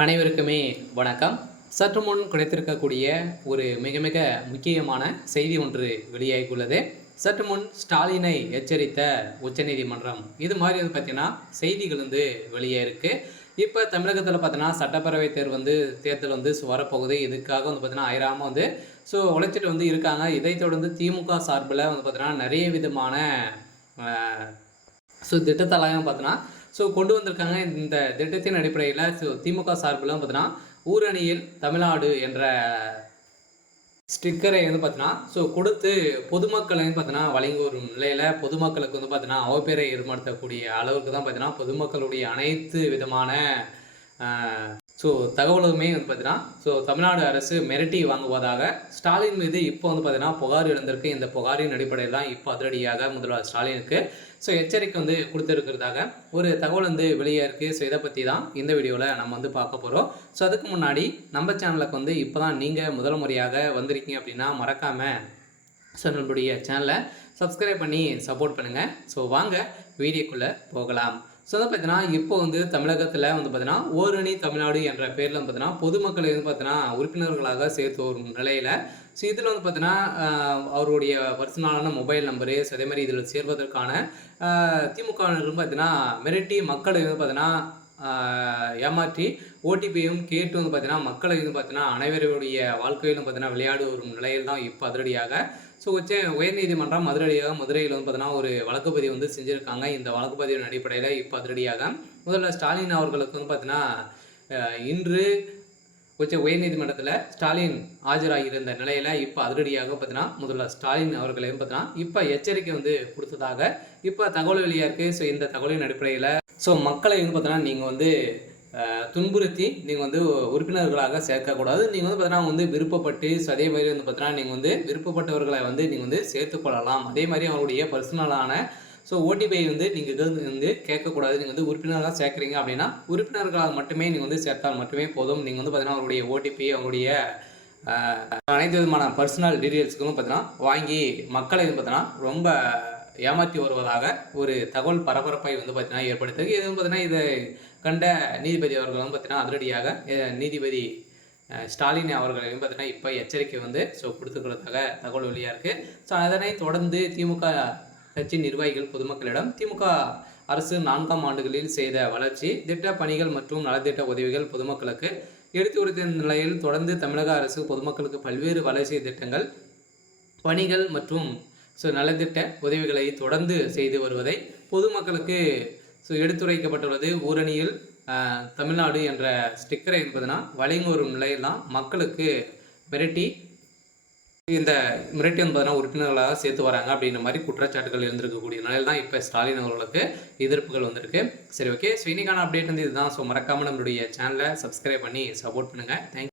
அனைவருக்குமே வணக்கம். சற்று முன் கிடைத்திருக்கக்கூடிய ஒரு மிக மிக முக்கியமான செய்தி ஒன்று வெளியாகியுள்ளது. சற்று முன் ஸ்டாலினை எச்சரித்த உச்சநீதிமன்றம். இது மாதிரி வந்து பார்த்தீங்கன்னா செய்திகள் வந்து வெளியாயிருக்கு. இப்போ தமிழகத்தில் பார்த்தீங்கன்னா சட்டப்பேரவை தேர்தல் வந்து வரப்போகுது. இதுக்காக வந்து பார்த்தீங்கன்னா அயராம வந்து உழைச்சிட்டு வந்து இருக்காங்க. இதைத் தொடர்ந்து திமுக சார்பில் வந்து பார்த்தீங்கன்னா நிறைய விதமான அ திட்டத்தெல்லாம் பார்த்தீங்கன்னா கொண்டு வந்திருக்காங்க. இந்த திட்டத்தின் அடிப்படையில திமுக சார்பில பார்த்தீங்கன்னா, ஊரணியில் தமிழ்நாடு என்ற ஸ்டிக்கரை வந்து பார்த்தீங்கன்னா, கொடுத்து பொதுமக்களை பார்த்தீங்கன்னா வழங்கி வரும் நிலையில பொதுமக்களுக்கு வந்து பார்த்தீங்கன்னா, அவப்பேரை ஏற்படுத்தக்கூடிய அளவுக்கு தான் பார்த்தீங்கன்னா, பொதுமக்களுடைய அனைத்து விதமான அ தகவலுமே வந்து பார்த்தீங்கன்னா, தமிழ்நாடு அரசு மிரட்டி வாங்குவதாக ஸ்டாலின் மீது இப்போ வந்து பார்த்தீங்கன்னா, புகார் எழுந்திருக்கு. இந்த புகாரின் அடிப்படையில் தான் இப்போ அதிரடியாக முதல்வர் ஸ்டாலினுக்கு எச்சரிக்கை வந்து குடுத்திருக்கிறதாக ஒரு தகவல் வந்து வெளியே இருக்கு. இத பத்தி தான் இந்த வீடியோல நம்ம வந்து பார்க்க போறோம். அதுக்கு முன்னாடி நம்ம சேனலுக்கு வந்து இப்பதான் நீங்க முதல் முறையாக வந்திருக்கீங்க அப்படின்னா மறக்காம நம்மளுடைய சேனலை சப்ஸ்கிரைப் பண்ணி சப்போர்ட் பண்ணுங்க. வாங்க வீடியோக்குள்ள போகலாம். அதை பார்த்தீங்கன்னா இப்போ வந்து தமிழகத்தில் வந்து பார்த்தீங்கன்னா ஓரணி தமிழ்நாடு என்ற பேரில் வந்து பார்த்தீங்கன்னா பொதுமக்களை வந்து பார்த்தீங்கன்னா உறுப்பினர்களாக சேர்த்து வரும் நிலையில் இதில் வந்து பார்த்தீங்கன்னா அவருடைய பர்சனலான மொபைல் நம்பரு அதே மாதிரி இதில் சேர்வதற்கான திமுகவினரும் பார்த்தீங்கன்னா மிரட்டி மக்களை வந்து பார்த்தீங்கன்னா ஏமாற்றி ஓடிபியும் கேட்டு வந்து பார்த்தீங்கன்னா மக்களை வந்து பார்த்தீங்கன்னா அனைவருடைய வாழ்க்கையிலும் பார்த்தீங்கன்னா விளையாடு வரும் நிலையில் தான் இப்போ அதிரடியாக உயர்நீதிமன்றம் மதுரையில் வந்து பார்த்தீங்கன்னா ஒரு வழக்கு பதிவு வந்து செஞ்சுருக்காங்க. இந்த வழக்கு பதிவின் அடிப்படையில் இப்போ அதிரடியாக முதல்ல ஸ்டாலின் அவர்களுக்கு வந்து பார்த்தீங்கன்னா இன்று உயர்நீதிமன்றத்தில் ஸ்டாலின் ஆஜராகியிருந்த நிலையில் இப்போ அதிரடியாக பார்த்தீங்கன்னா முதல்வர் ஸ்டாலின் அவர்களையும் பார்த்தீங்கன்னா இப்போ எச்சரிக்கை வந்து கொடுத்ததாக இப்போ தகவல் வெளியாக இருக்குது. இந்த தகவலின் அடிப்படையில் மக்களை வந்து பார்த்தீங்கன்னா நீங்கள் வந்து துன்புறுத்தி நீங்கள் வந்து உறுப்பினர்களாக சேர்க்கக்கூடாது. நீங்கள் வந்து பார்த்தீங்கன்னா வந்து விருப்பப்பட்டு அதே மாதிரி வந்து பார்த்தீங்கன்னா நீங்கள் வந்து விருப்பப்பட்டவர்களை வந்து நீங்கள் வந்து சேர்த்துக்கொள்ளலாம். அதே மாதிரி அவருடைய பர்சனலான ஓடிபிஐ வந்து நீங்கள் வந்து கேட்கக்கூடாது. நீங்கள் வந்து உறுப்பினர்களாக சேர்க்குறீங்க அப்படின்னா உறுப்பினர்களாக மட்டுமே நீங்கள் வந்து சேர்த்தால் மட்டுமே போதும். நீங்கள் வந்து பார்த்தீங்கன்னா அவருடைய ஓடிபி அவருடைய அனைத்து விதமான பர்சனல் டீட்டெயில்ஸ்களும் பார்த்தீங்கன்னா வாங்கி மக்களை வந்து பார்த்தீங்கன்னா ரொம்ப ஏமாற்றி வருவதாக ஒரு தகவல் பரபரப்பை வந்து பார்த்தீங்கன்னா ஏற்படுத்திருக்கு. இது வந்து பார்த்தீங்கன்னா இதை கண்ட நீதிபதி அவர்கள் வந்து பார்த்தீங்கன்னா அதிரடியாக நீதிபதி ஸ்டாலின் அவர்களையும் பார்த்தீங்கன்னா இப்போ எச்சரிக்கை வந்து கொடுத்துக்கிறதாக தகவல் வெளியாக இருக்குது. அதனை தொடர்ந்து திமுக கட்சி நிர்வாகிகள் பொதுமக்களிடம் திமுக அரசு 4ஆம் ஆண்டுகளில் செய்த வளர்ச்சி திட்ட பணிகள் மற்றும் நலத்திட்ட உதவிகள் பொதுமக்களுக்கு எடுத்து உரைத்த நிலையில் தொடர்ந்து தமிழக அரசு பொதுமக்களுக்கு பல்வேறு வளர்ச்சி திட்டங்கள் பணிகள் மற்றும் நலத்திட்ட உதவிகளை தொடர்ந்து செய்து வருவதை பொதுமக்களுக்கு எடுத்துரைக்கப்பட்டுள்ளது. ஊரணியில் தமிழ்நாடு என்ற ஸ்டிக்கரை என்பதுனா வழங்கி வரும் நிலையெல்லாம் மக்களுக்கு மிரட்டி என்பதனா உறுப்பினர்களாக சேர்த்து வராங்க அப்படின்ற மாதிரி குற்றச்சாட்டுகள் இருந்திருக்கக்கூடிய நிலையில் தான் இப்போ ஸ்டாலின் அவர்களுக்கு எதிர்ப்புகள் வந்திருக்கு. சரி, ஓகே. இன்னைக்கான அப்டேட் வந்து இதுதான். மறக்காமல் நம்மளுடைய சேனலை சப்ஸ்கிரைப் பண்ணி சப்போர்ட் பண்ணுங்கள். தேங்க்யூ.